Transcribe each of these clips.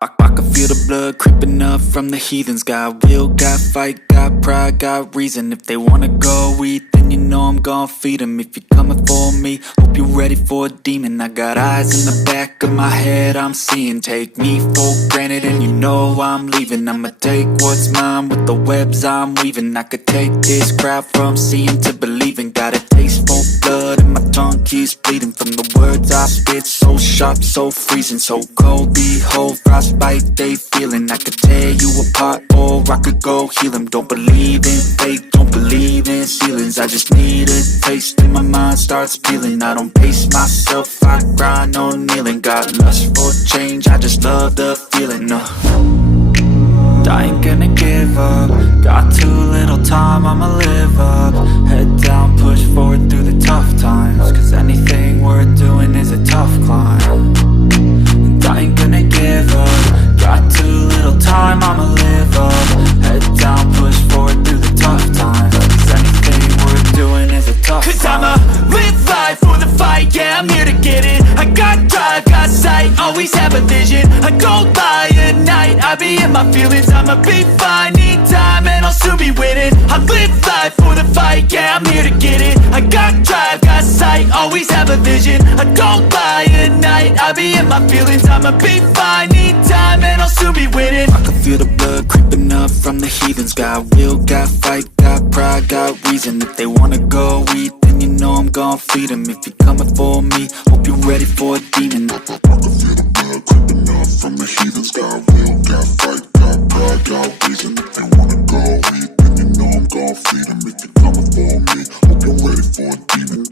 I can feel the blood creeping up from the heathens. Got will, got fight, got pride, got reason. If they wanna go eat, then you know I'm gon' feed them. If you're coming for me, hope you're ready for a demon. I got eyes in the back of my head, I'm seeing. Take me for granted and you know I'm leaving. I'ma take what's mine with the webs I'm weaving. I could take this crowd from seeing to believing. Got a taste for blood and my tongue keeps bleeding from the words I spit. So sharp, so freezing, so cold. Behold, frostbite they feeling. I could tear you apart or I could go heal them. Don't believe in fate, don't believe in ceilings. I just need a taste and my mind starts peeling. I don't pace myself, I grind on kneeling. Got lust for change, I just love the feeling. I ain't gonna give up. Got too little time, I'ma live up. Head down, push forward through the tough times. Cause anything worth doing is a tough climb. And I ain't gonna give up. Got too little time, I'ma live up. Head down, push forward through the tough times. Cause anything worth doing is a tough climb. Cause I'ma live life for the fight, yeah, I'm here to get it. I got drive, got sight, always have a vision. I go by at night, I be in my feelings. I'ma be fine, need time and I'll soon be winning. I live life for the fight, yeah, I'm here to get it. I got drive, got sight, always have a vision. I go by at night, I be in my feelings. I'ma be fine, need time and I'll soon be winning. I can feel the blood creeping up from the heathens. Got will, got fight, got pride, got reason. If they wanna go eat, then you know I'm gon' feed them. If you're coming for me, hope you're ready for a demon. I can feel the blood creeping up from the heathens. Got will, got fight, got pride, got reason. If they wanna go eat, then you know I'm gon' feed them. If you're coming for me, hope you're ready for a demon.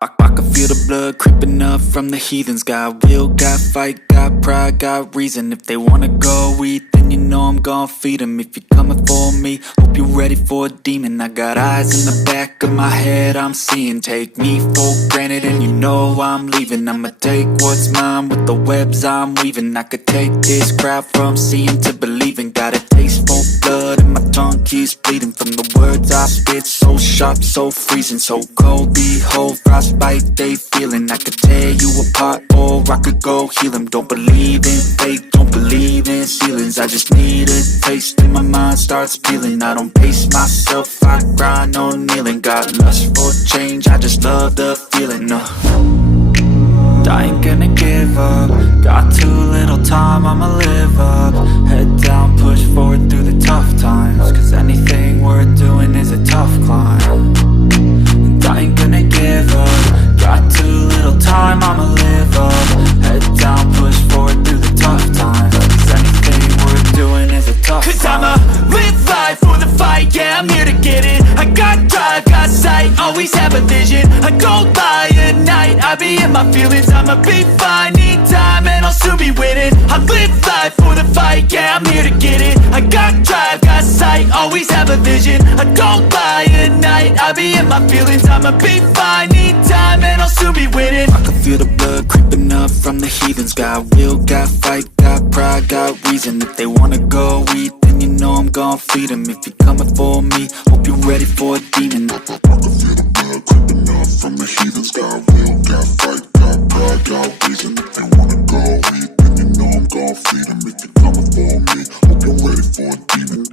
I can feel the blood creeping up from the heathens. Got will, got fight, got pride, got reason. If they wanna go eat, then you know I'm gon' feed them. If you're coming for me, hope you're ready for a demon. I got eyes in the back of my head, I'm seeing. Take me for granted and you know I'm leaving. I'ma take what's mine with the webs I'm weaving. I could take this crowd from seeing to believing. Got a taste for blood and my tongue keeps bleeding from the words I spit. So sharp, so freezing, so cold. Behold, frostbite they feeling. I could tear you apart or I could go heal them. Don't believe in fate, don't believe in ceilings. I just need a taste and my mind starts peeling. I don't pace myself, I grind on kneeling. Got lust for change, I just love the feeling. I ain't gonna give up. Got too little time, I'ma live up. Head down, push forward through the tough times. Cause anything worth doing is a tough climb. And I ain't gonna give up. Got too little time, I'ma live up. Head down, push forward through the tough times. Cause anything worth doing is a tough climb. Cause I'ma live life for the fight, yeah, I'm here to get it. I got drive, got sight, always have a vision. I go by at night, I be in my feelings. I'ma be fine, need time and I'll soon be winning. I live life for the fight, yeah, I'm here to get it. I got drive, got sight, always have a vision. I go by at night, I be in my feelings. I'ma be fine, need time and I'll soon be winning. I can feel the blood creeping up from the heathens. Got will, got fight, got pride, got reason. If they wanna go eat, then you know I'm gon' feed them. If you're coming for me, hope you're ready for a demon. I can feel the blood creeping up from the heathens. Got will, got fight, got pride, got reason. If they wanna go eat, then you know I'm gon' feed them. If you're coming for me, hope you're ready for a demon.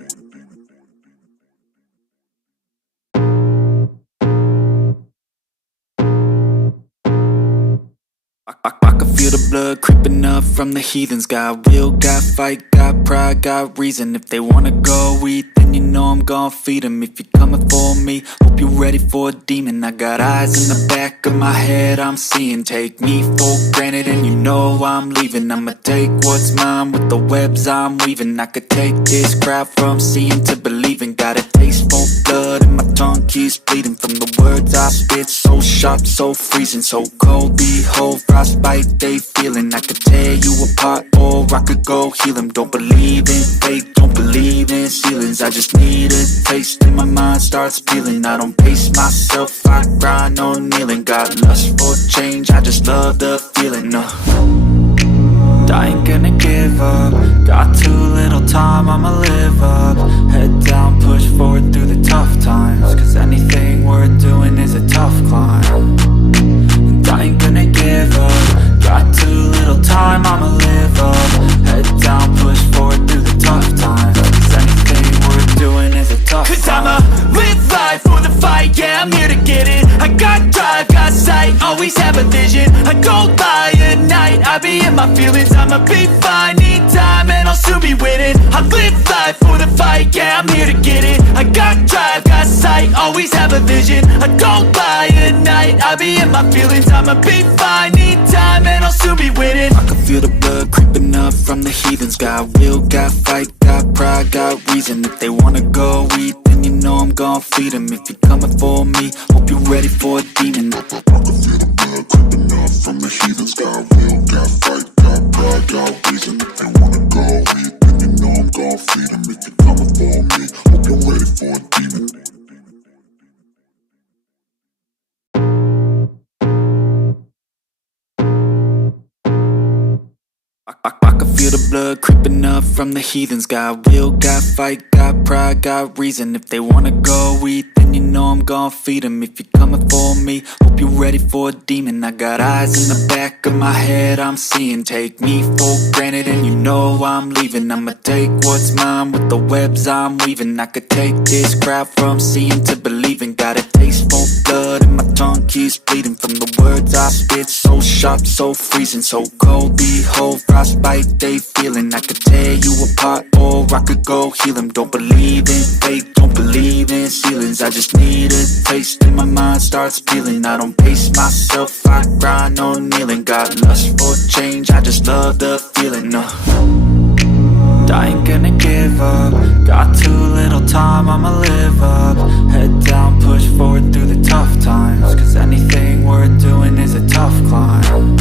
I can feel the blood creeping up from the heathens. Got will, got fight, got pride, got reason. If they wanna go eat, then you know I'm gon' feed them. If you're coming for me, hope you're ready for a demon. I got eyes in the back of my head, I'm seeing. Take me for granted and you know I'm leaving. I'ma take what's mine with the webs I'm weaving. I could take this crowd from seeing to believing. Got a taste for blood and my tongue keeps bleeding from the words I spit. So sharp, so freezing, so cold. Behold, frostbite they feeling. I could tear you apart or I could go heal them. Don't believe in fate, don't believe in ceilings. I just need a taste and my mind starts peeling. I don't pace myself, I grind on kneeling. Got lust for change, I just love the feeling. I ain't gonna give up. Got too little time, I'ma live up. Head down, push forward through the tough times. Cause anything we're doing is a tough climb, and I ain't gonna give up. Got too little time, I'ma live up. Head down, push forward through the tough times, 'cause anything we're doing is a tough climb. 'Cause I'ma live life for the fight, yeah, I'm here to get it. I got drive, got sight, always have a vision. I don't lie at night, I be in my feelings. I'ma be fine, need time, and I'll soon be winning. I live life for the fight, yeah, I'm here to get it. I got drive, got sight, always have a vision. I don't lie at night, I be in my feelings. I'ma be fine, need time, and I'll soon be winning. I can feel the blood creeping up from the heathens. Got will, got fight, got pride, got reason. If they wanna go eat, then you know I'm gon' feed them. If you're coming for me, hope you're ready for a demon. I can feel the blood creeping up from the heathens. Got will, got fight, got pride, got reason. If they wanna go eat, then you know I'm gon' feed them. If you're coming for me, hope you're ready for a demon. I can feel the blood creeping up from the heathens. Got will, got fight, got pride, got reason. If they wanna go eat, then you know I'm gon' feed them. If you're coming for me, hope you're ready for a demon. I got eyes in the back of my head, I'm seeing. Take me for granted and you know I'm leaving. I'ma take what's mine with the webs I'm weaving. I could take this crowd from seeing to believing. Got a taste for blood and my tongue keeps bleeding from the words I spit. So sharp, so freezing, so cold. Behold, frostbite they feeling. I could tear you apart or I could go heal them. Don't believe in fate, don't believe in ceilings. I just need a taste and my mind starts peeling. I don't pace myself, I grind on kneeling. Got lust for change, I just love the feeling. I ain't gonna give up. Got too little time, I'ma live up. Head down, push forward through the tough times, 'cause anything we're doing is a tough climb,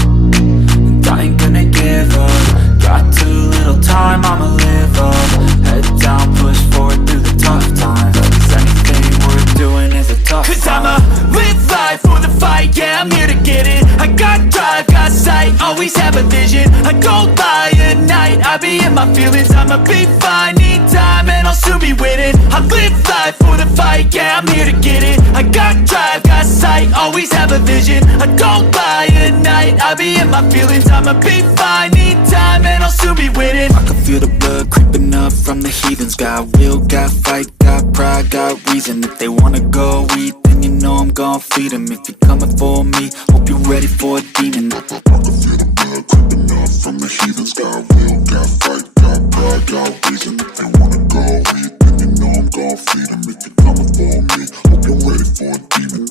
and I ain't gonna give up. Got too little time, I'ma live up. Head down, push forward through the tough times, 'cause anything we're doing is a tough climb. 'Cause I'ma live life for the fight, yeah, I'm here to get it. I got drive, got sight, always have a vision. I don't lie at night, I be in my feelings. I'ma be fine, need time, and I'll soon be winning. I live life for the fight, yeah, I'm here to get it. I got drive, got sight, always have a vision. I don't lie at night, I be in my feelings. I'ma be fine, need time, and I'll soon be winning. I can feel the blood creeping up from the heathens. Got will, got fight, got pride, got reason. If they wanna go eat, then you know I'm gon' feed them. If you're coming for me, hope you're ready for a demon. I can feel the blood creeping up from the heathens. Got will, got fight, got pride, got reason. If they wanna go eat, then you know I'm gon' feed them. If you're coming for me, hope you're ready for a demon.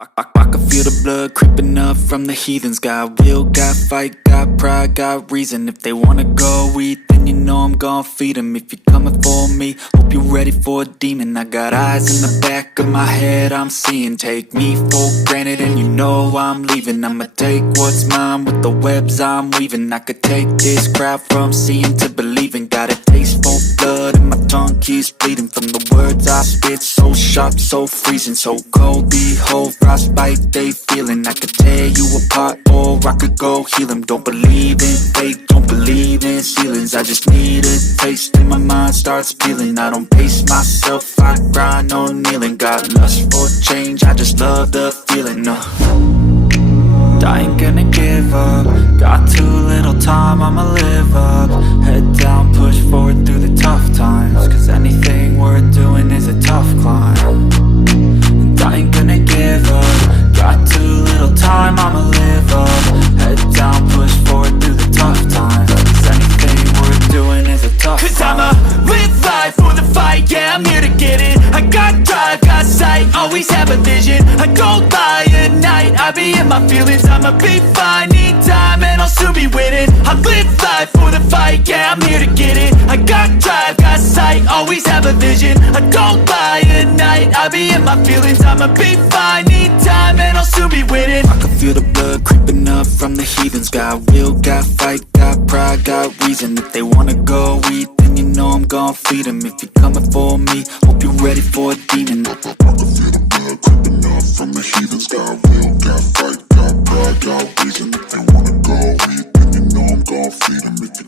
I can feel the blood creeping up from the heathens. Got will, got fight, got pride, got reason. If they wanna go eat, then you know I'm gon' feed them. If you're coming for me, hope you're ready for a demon. I got eyes in the back of my head, I'm seeing. Take me for granted and you know I'm leaving. I'ma take what's mine with the webs I'm weaving. I could take this crowd from seeing to believing. Got a taste for blood and my tongue keeps bleeding from the words I spit. So sharp, so freezing, so cold. Behold, frostbite they feeling. I could tear you apart or I could go heal them. Don't believe in fate, don't believe in ceilings. I just need a taste and my mind starts peeling. I don't pace myself, I grind on kneeling. Got lust for change, I just love the feeling. I ain't gonna give up. Got too little time, I'ma live up. Head down, push forward through the tough times, 'cause anything we're doing is a tough climb, and I ain't gonna give up. Got too little time, I'ma live up. Head down, push forward through the tough times, 'cause anything we're doing is a tough climb. 'Cause I'ma live life for the fight, yeah, I'm here to get it. I got drive, got sight, always have a vision. I don't lie at night, I be in my feelings. I'ma be fine, need time, and I'll soon be winning. I live life for the fight, yeah, I'm here to get it. I got drive, got sight, always have a vision. I don't lie at night, I be in my feelings. I'ma be fine, need time, and I'll soon be winning. I can feel the blood creeping up from the heathens. Got will, got fight, got pride, got reason. If they wanna go eat, then you know I'm gon' feed them. If you're coming for me, hope you're ready for a demon. I can feel the blood creeping up from the heathens. Got will, got fight, got pride, got reason. If they wanna go eat, then you know I'm gon' feed them. If you're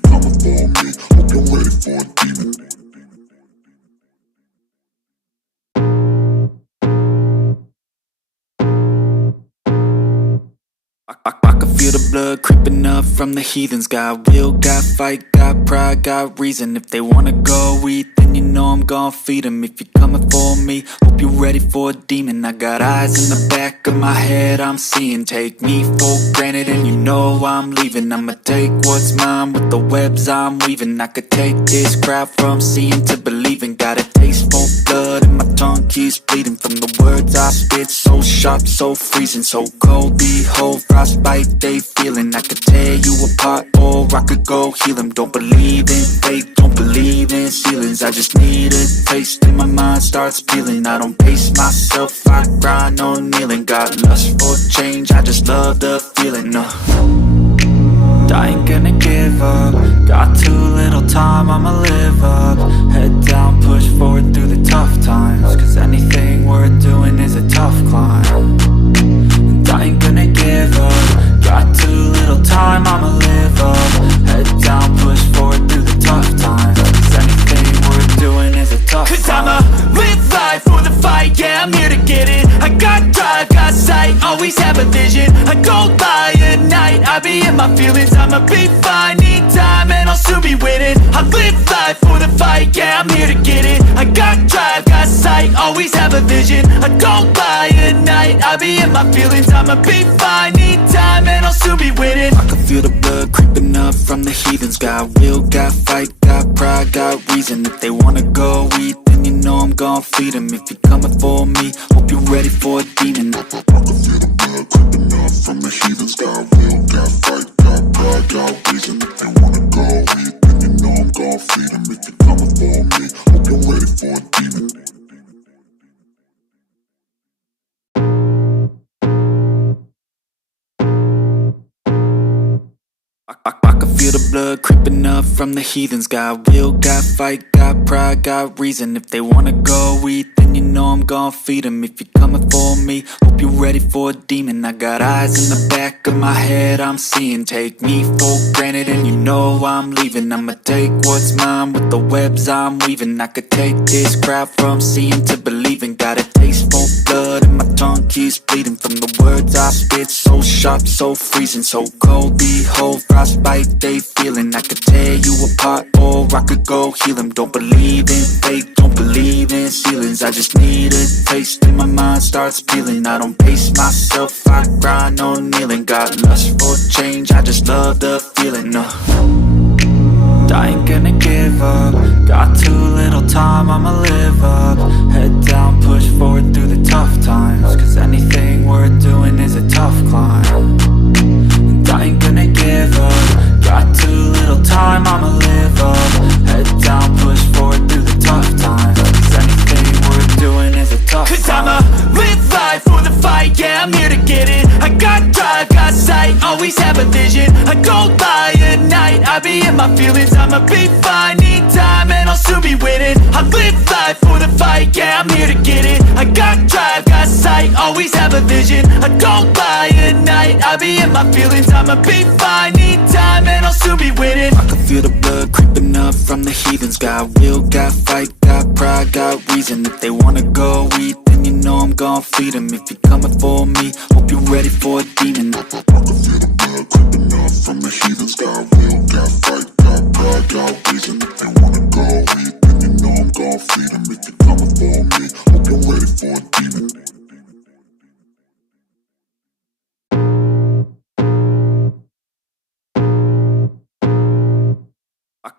feel the blood creeping up from the heathens. Got will, got fight, got pride, got reason. If they wanna go eat, then you know I'm gon' feed them. If you're coming for me, hope you're ready for a demon. I got eyes in the back of my head, I'm seeing. Take me for granted and you know I'm leaving. I'ma take what's mine with the webs I'm weaving. I could take this crowd from seeing to believing. Got a taste for blood and my tongue keeps bleeding from the words I spit. So sharp, so freezing, so cold. Behold, frostbite they feeling. I could tear you apart or I could go heal them. Don't believe in fate, don't believe in ceilings. I just need a taste and my mind starts peeling. I don't pace myself, I grind on kneeling. Got lust for change, I just love the feeling. I ain't gonna give up. Got too little time, I'ma live up. Head down, push forward through the tough times. Cause anything worth doing is a tough climb. And I ain't gonna give up. Got too little time, I'ma live up. Head down, push forward through the tough times. Cause anything worth doing is a tough climb. Cause I'ma live life for the fight, yeah, I'm here to get it. I got drive, got sight, always have a vision. I go by at night, I be in my feelings. I'ma be fine, need time and I'll soon be winning. I live life for the fight, yeah, I'm here to get it. I got drive, got sight, always have a vision. I go by at night, I be in my feelings. I'ma be fine, need time and I'll soon be winning. I can feel the blood creeping up from the heathens. Got will, got fight, got pride, got reason. If they wanna go eat, then you know I'm gon' feed them. If you're coming for me, hope you're ready for a demon. I can feel the blood creeping up from the heathens. Got will, got fight, got pride, got reason. If they wanna go eat, then you know I'm gon' feed them. If you're coming for me, hope you're ready for a demon. I can feel the blood creeping up from the heathens. Got will, got fight, got pride, got reason. If they wanna go eat, then you know I'm gon' feed them. If you're coming for me, hope you're ready for a demon. I got eyes in the back of my head, I'm seeing. Take me for granted and you know I'm leaving. I'ma take what's mine with the webs I'm weaving. I could take this crowd from seeing to believing. Got a taste for blood and my tongue keeps bleeding from the words I spit. So sharp, so freezing, so cold. Behold, frostbite they feeling. I could tear you apart or I could go heal them. Don't believe in fate, don't believe in ceilings. I just need a taste and my mind starts peeling. I don't pace myself, I grind on kneeling. Got lust for change, I just love the feeling. I ain't gonna give up. Got too little time, I'ma live up. Head down, push forward through the tough times. Cause anything worth doing is a tough climb. And I ain't gonna give up. Got too little time, I'ma live up. Head down, push forward through the tough times. Cause anything worth doing is a tough climb. Cause I'ma live life for the fight, yeah, I'm here to get it. I got drive, got sight, always have a vision. I go by at night, I be in my feelings. I'ma be fine, need time and I'll soon be winning. I live life for the fight, yeah, I'm here to get it. I got drive, got sight, always have a vision. I go by at night, I be in my feelings. I'ma be fine, need time and I'll soon be winning. I can feel the blood creeping up from the heathens. Got will, got fight, got pride, got reason. If they wanna go eat, then you know I'm gon' feed them. If you're coming for me, hope you're ready for a demon. I can feel the blood creeping up from the heathens. Got will, got fight, got pride, got reason. If they wanna go eat, then you know I'm gon' feed them. If you're coming for me, hope you're ready for a demon.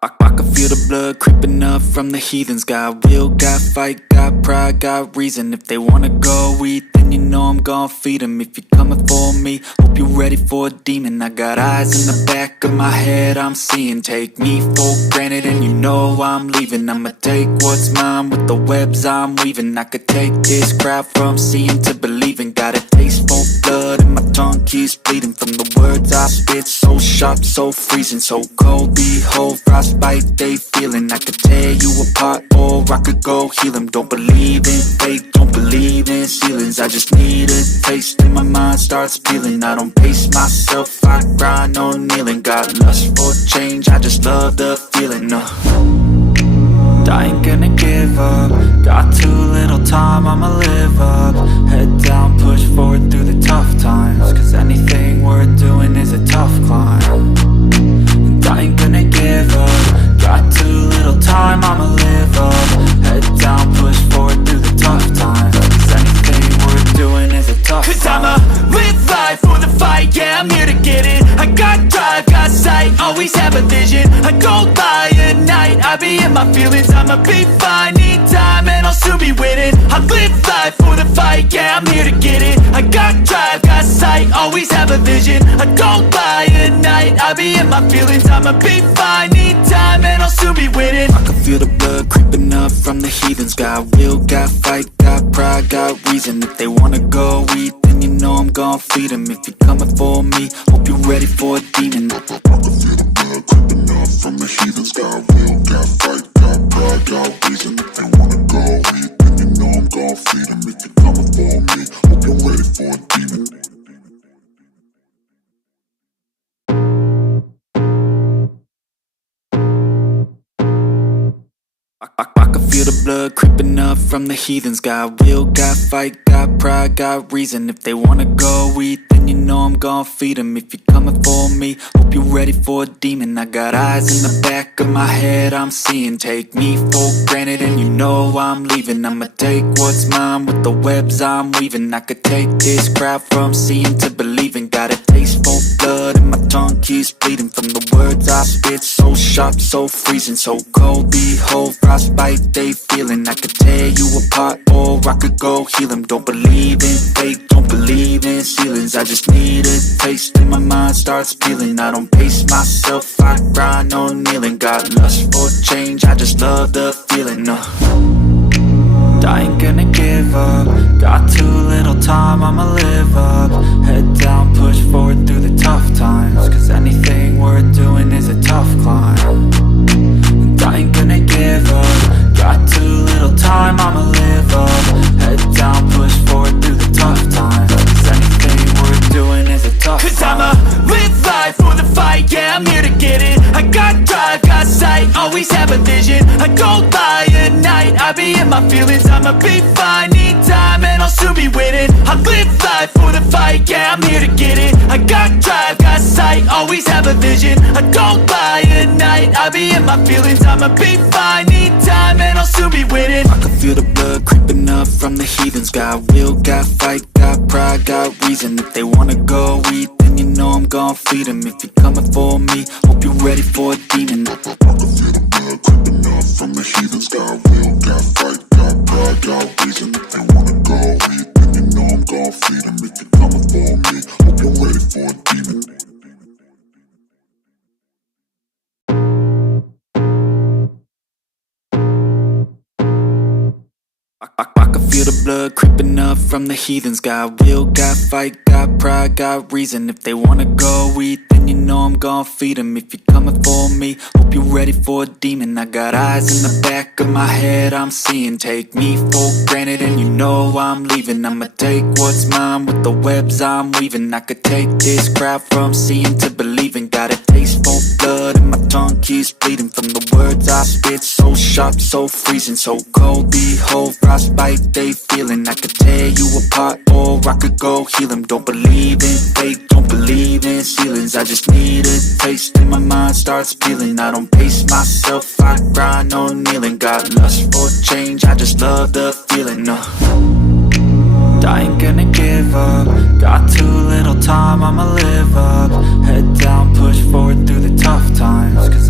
I can feel the blood creeping up from the heathens. Got will, got fight, got pride, got reason. If they wanna go eat, then you know I'm gon' feed them. If you're coming for me, hope you're ready for a demon. I got eyes in the back of my head, I'm seeing. Take me for granted and you know I'm leaving. I'ma take what's mine with the webs I'm weaving. I could take this crowd from seeing to believing. Got a taste for blood and my tongue keeps bleeding from the words I spit. So sharp, so freezing, so cold. Behold, frostbite they feeling. I could tear you apart or I could go heal them. Don't believe in fate, don't believe in ceilings. I just need a taste and my mind starts peeling. I don't pace myself, I grind on kneeling. Got lust for change, I just love the feeling. I ain't gonna give up. Got too little time, I'ma live up. Head down, push forward through the tough times. Cause anything worth doing is a in my feelings, I'ma be fine. Need time and I'll soon be winning. I live life for the fight, yeah, I'm here to get it. I got drive, got sight, always have a vision. I don't lie at night, I be in my feelings, I'ma be fine. Need time and I'll soon be winning. I can feel the blood creeping up from the heathens. Got will, got fight, got pride, got reason. If they wanna go eat, then you know I'm gon' feed them. If you're coming for me, hope you're ready for a demon. I can feel the blood creeping up from the heathens. Got will, got fight, got pride, got reason. If they wanna go eat, then you know I'm gon' feed them. If you're coming for me, hope you're ready for a demon. I can feel the blood creeping up from the heathens. Got will, got fight, got pride, got reason. If they wanna go eat, then you know I'm gon' feed them. If you're coming for me, hope you're ready for a demon. I got eyes in the back of my head, I'm seeing. Take me for granted and you know I'm leaving. I'ma take what's mine with the webs I'm weaving. I could take this crowd from seeing to believing. Got a taste for blood and my tongue keeps bleeding. From the words I spit, so sharp, so freezing, so cold. Behold, frostbite they feeling. I could tear you apart or I could go heal them. Don't believe in fate, don't believe in ceilings. I just need a taste and my mind starts peeling. I don't pace myself, I grind on kneeling. Got lust for change, I just love the feeling. I ain't gonna give up. Got too little time, I'ma live up. Head down, push forward through the tough times. Cause anything worth doing is a tough climb. And I ain't gonna give up. Got too little time, I'ma live up. Head down, push forward through the tough times. Cause anything worth doing is a tough climb. Cause I'ma live life for the fight, yeah, I'm here to get it. I got drive, got sight, always have a vision. I don't lie at night, I be in my feelings, I'ma be fine. Need time and I'll soon be winning. I live life for the fight, yeah, I'm here to get it. I got drive, got sight, always have a vision. I don't lie at night, I be in my feelings, I'ma be fine. Need time and I'll soon be winning. I can feel the blood creeping up from the heathens. Got will, got fight, got pride, got reason. If they wanna go eat, then you know I'm gon' feed them. If you're coming for me, hope you're ready for a demon. I can feel the blood creeping up from the heathens. Got will, got fight, got pride, got reason. If they wanna go eat, then you know I'm gon' feed them. If you're coming for me, hope you're ready for a demon. I can feel the blood creeping up from the heathens. Got will, got fight, got pride, got reason. If they wanna go eat, then you know I'm gon' feed them. If you're coming for me, hope you're ready for a demon. I got eyes in the back of my head, I'm seeing. Take me for granted and you know I'm leaving. I'ma take what's mine with the webs I'm weaving. I could take this crowd from seeing to believing. Got a taste for blood and my tongue keeps bleeding. From the words I spit, so sharp, so freezing, so cold. Behold, frostbite they feeling. I could tear you apart or I could go heal them. Don't believe in fate, don't believe in ceilings. I just need a taste and my mind starts peeling. I don't pace myself, I grind on kneeling. Got lust for change, I just love the feeling. I ain't gonna give up. Got too little time, I'ma live up. Head down, push forward through the tough times.